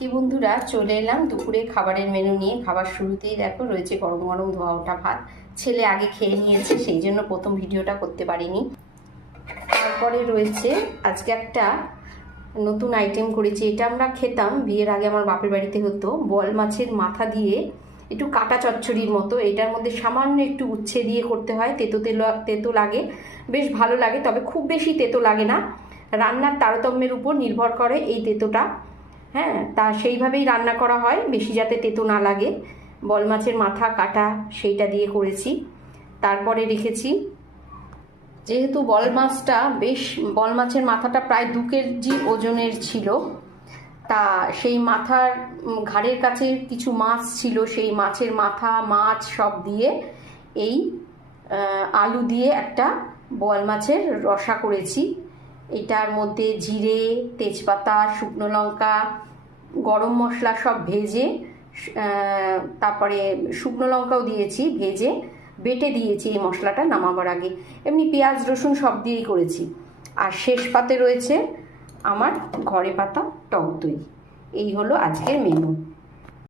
কি বন্ধুরা, চলে এলাম দুপুরে খাবারের মেনু নিয়ে। খাবার শুরুতেই দেখো রয়েছে গরম গরম ধোয়া ওঠা ভাত। ছেলে আগে খেয়ে নিয়েছে, সেই জন্য প্রথম ভিডিওটা করতে পারিনি। তারপরে রয়েছে আজকে একটা নতুন আইটেম করেছি। এটা আমরা খেতাম বিয়ের আগে, আমার বাপের বাড়িতে হতো। বল মাছের মাথা দিয়ে একটু কাটা চচ্চড়ির মতো, এটার মধ্যে সামান্য একটু উচ্ছে দিয়ে করতে হয়। তেতো লাগে, বেশ ভালো লাগে, তবে খুব বেশি তেতো লাগে না। রান্নার তারতম্যের উপর নির্ভর করে এই তেতোটা। হ্যাঁ, তা সেইভাবেই রান্না করা হয়, বেশি যাতে তেতো না লাগে। বল মাছের মাথা কাটা, সেইটা দিয়ে করেছি। তারপরে রেখেছি, যেহেতু বল মাছটা বল মাছের মাথাটা প্রায় 2 কেজি ওজনের ছিল, তা সেই মাথার ঘাড়ের কাছে কিছু মাছ ছিল, সেই মাছের মাথা মাছ সব দিয়ে এই আলু দিয়ে একটা বল মাছের রসা করেছি। এটার মধ্যে জিরে, তেজপাতা, শুকনো লঙ্কা, গরম মশলা সব ভেজে, তারপরে শুকনো লঙ্কাও দিয়েছি ভেজে, বেটে দিয়েছি এই মশলাটা নামাবার আগে। এমনি পেঁয়াজ রসুন সব দিয়েই করেছি। আর শেষ পাতে রয়েছে আমার ঘরে পাতা টক দই। এই হলো আজকের মেনু।